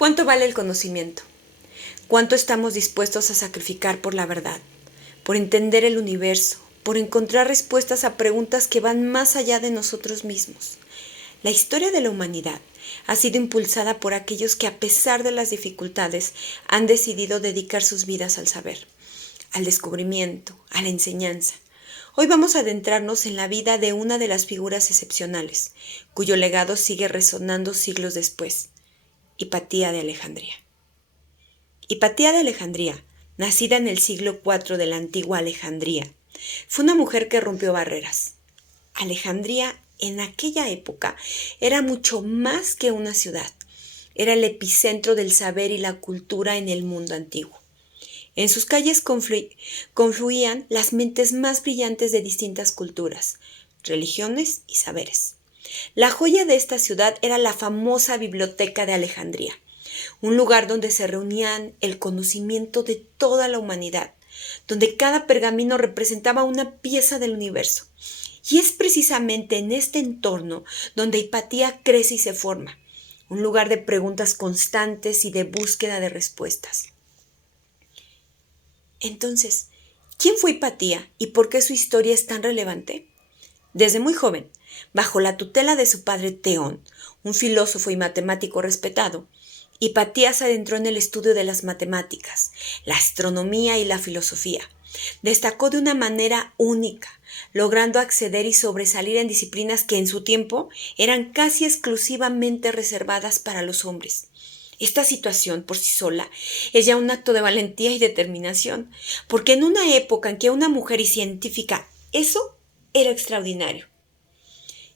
¿Cuánto vale el conocimiento? ¿Cuánto estamos dispuestos a sacrificar por la verdad, por entender el universo, por encontrar respuestas a preguntas que van más allá de nosotros mismos? La historia de la humanidad ha sido impulsada por aquellos que, a pesar de las dificultades, han decidido dedicar sus vidas al saber, al descubrimiento, a la enseñanza. Hoy vamos a adentrarnos en la vida de una de las figuras excepcionales, cuyo legado sigue resonando siglos después: Hipatía de Alejandría. Hipatía de Alejandría, nacida en el siglo IV de la antigua Alejandría, fue una mujer que rompió barreras. Alejandría en aquella época era mucho más que una ciudad. Era el epicentro del saber y la cultura en el mundo antiguo. En sus calles confluían las mentes más brillantes de distintas culturas, religiones y saberes. La joya de esta ciudad era la famosa Biblioteca de Alejandría, un lugar donde se reunían el conocimiento de toda la humanidad, donde cada pergamino representaba una pieza del universo. Y es precisamente en este entorno donde Hipatía crece y se forma, un lugar de preguntas constantes y de búsqueda de respuestas. Entonces, ¿quién fue Hipatía y por qué su historia es tan relevante? Desde muy joven, bajo la tutela de su padre Teón, un filósofo y matemático respetado, Hipatía se adentró en el estudio de las matemáticas, la astronomía y la filosofía. Destacó de una manera única, logrando acceder y sobresalir en disciplinas que en su tiempo eran casi exclusivamente reservadas para los hombres. Esta situación por sí sola es ya un acto de valentía y determinación, porque en una época en que una mujer y científica, eso era extraordinario.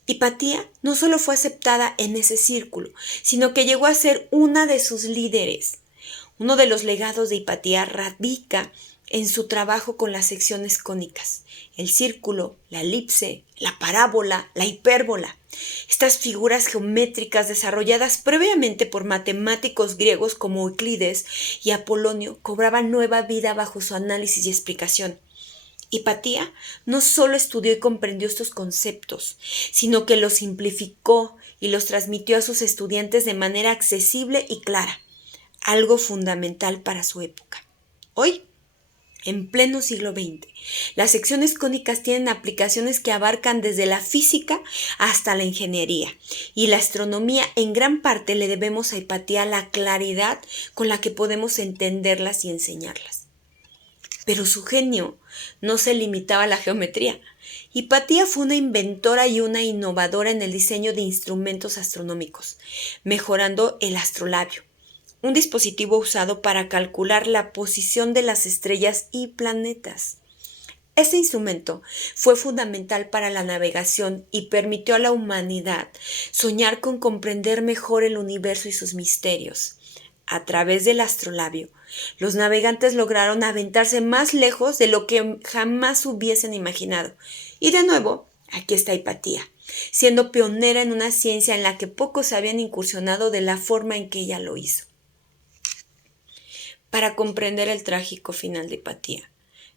Hipatía no solo fue aceptada en ese círculo, sino que llegó a ser una de sus líderes. Uno de los legados de Hipatía radica en su trabajo con las secciones cónicas, el círculo, la elipse, la parábola, la hipérbola. Estas figuras geométricas desarrolladas previamente por matemáticos griegos como Euclides y Apolonio cobraban nueva vida bajo su análisis y explicación. Hipatía no solo estudió y comprendió estos conceptos, sino que los simplificó y los transmitió a sus estudiantes de manera accesible y clara, algo fundamental para su época. Hoy, en pleno siglo XX, las secciones cónicas tienen aplicaciones que abarcan desde la física hasta la ingeniería, y la astronomía en gran parte le debemos a Hipatía la claridad con la que podemos entenderlas y enseñarlas. Pero su genio no se limitaba a la geometría. Hipatía fue una inventora y una innovadora en el diseño de instrumentos astronómicos, mejorando el astrolabio, un dispositivo usado para calcular la posición de las estrellas y planetas. Este instrumento fue fundamental para la navegación y permitió a la humanidad soñar con comprender mejor el universo y sus misterios. A través del astrolabio, los navegantes lograron aventarse más lejos de lo que jamás hubiesen imaginado. Y de nuevo, aquí está Hipatía, siendo pionera en una ciencia en la que pocos habían incursionado de la forma en que ella lo hizo. Para comprender el trágico final de Hipatía,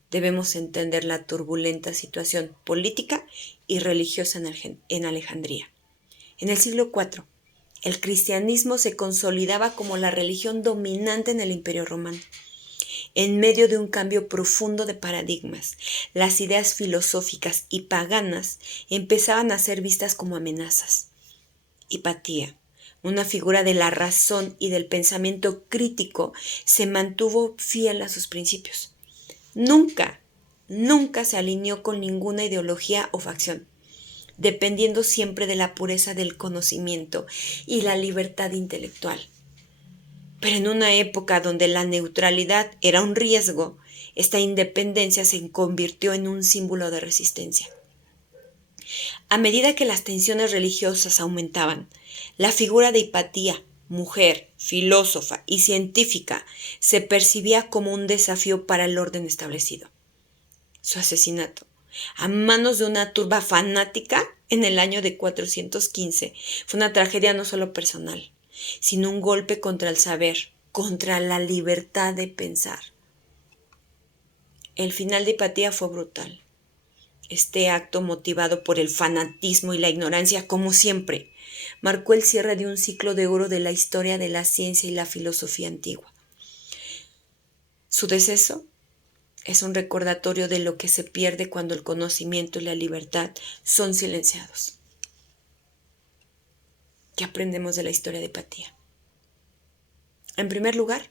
debemos entender la turbulenta situación política y religiosa en Alejandría. En el siglo IV, el cristianismo se consolidaba como la religión dominante en el Imperio Romano. En medio de un cambio profundo de paradigmas, las ideas filosóficas y paganas empezaban a ser vistas como amenazas. Hipatía, una figura de la razón y del pensamiento crítico, se mantuvo fiel a sus principios. Nunca se alineó con ninguna ideología o facción, dependiendo siempre de la pureza del conocimiento y la libertad intelectual. Pero en una época donde la neutralidad era un riesgo, esta independencia se convirtió en un símbolo de resistencia. A medida que las tensiones religiosas aumentaban, la figura de Hipatía, mujer, filósofa y científica, se percibía como un desafío para el orden establecido. Su asesinato, a manos de una turba fanática en el año de 415, fue una tragedia no solo personal, sino un golpe contra el saber, contra la libertad de pensar. El final de Hipatía fue brutal. Este acto, motivado por el fanatismo y la ignorancia, como siempre, marcó el cierre de un ciclo de oro de la historia de la ciencia y la filosofía antigua. Su deceso es un recordatorio de lo que se pierde cuando el conocimiento y la libertad son silenciados. ¿Qué aprendemos de la historia de Hipatia? En primer lugar,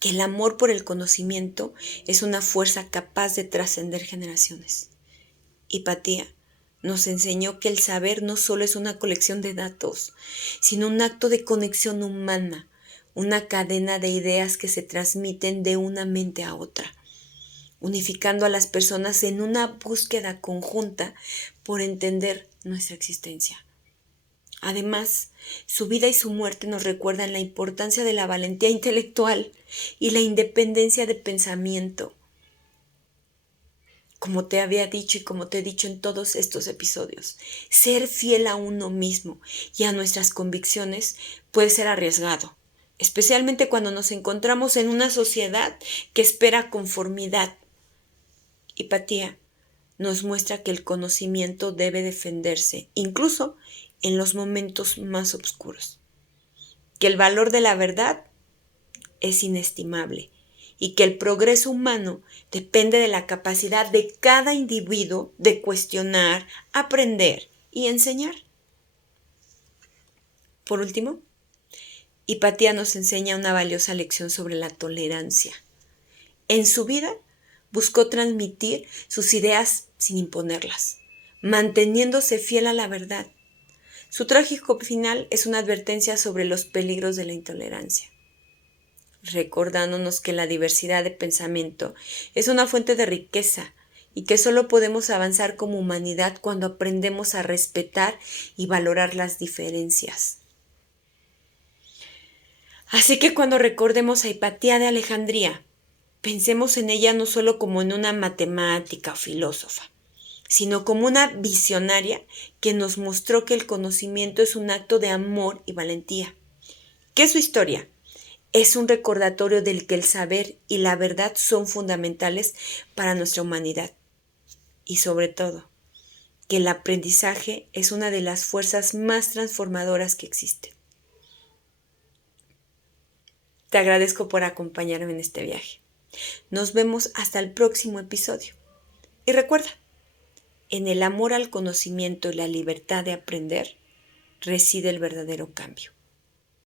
que el amor por el conocimiento es una fuerza capaz de trascender generaciones. Hipatia nos enseñó que el saber no solo es una colección de datos, sino un acto de conexión humana, una cadena de ideas que se transmiten de una mente a otra, unificando a las personas en una búsqueda conjunta por entender nuestra existencia. Además, su vida y su muerte nos recuerdan la importancia de la valentía intelectual y la independencia de pensamiento. Como te había dicho y como te he dicho en todos estos episodios, ser fiel a uno mismo y a nuestras convicciones puede ser arriesgado, especialmente cuando nos encontramos en una sociedad que espera conformidad. Hipatia nos muestra que el conocimiento debe defenderse, incluso en los momentos más oscuros, que el valor de la verdad es inestimable y que el progreso humano depende de la capacidad de cada individuo de cuestionar, aprender y enseñar. Por último, Hipatia nos enseña una valiosa lección sobre la tolerancia. En su vida buscó transmitir sus ideas sin imponerlas, manteniéndose fiel a la verdad. Su trágico final es una advertencia sobre los peligros de la intolerancia, recordándonos que la diversidad de pensamiento es una fuente de riqueza y que solo podemos avanzar como humanidad cuando aprendemos a respetar y valorar las diferencias. Así que cuando recordemos a Hipatia de Alejandría, pensemos en ella no solo como en una matemática o filósofa, sino como una visionaria que nos mostró que el conocimiento es un acto de amor y valentía, que su historia es un recordatorio del que el saber y la verdad son fundamentales para nuestra humanidad y sobre todo, que el aprendizaje es una de las fuerzas más transformadoras que existen. Te agradezco por acompañarme en este viaje. Nos vemos hasta el próximo episodio. Y recuerda, en el amor al conocimiento y la libertad de aprender reside el verdadero cambio.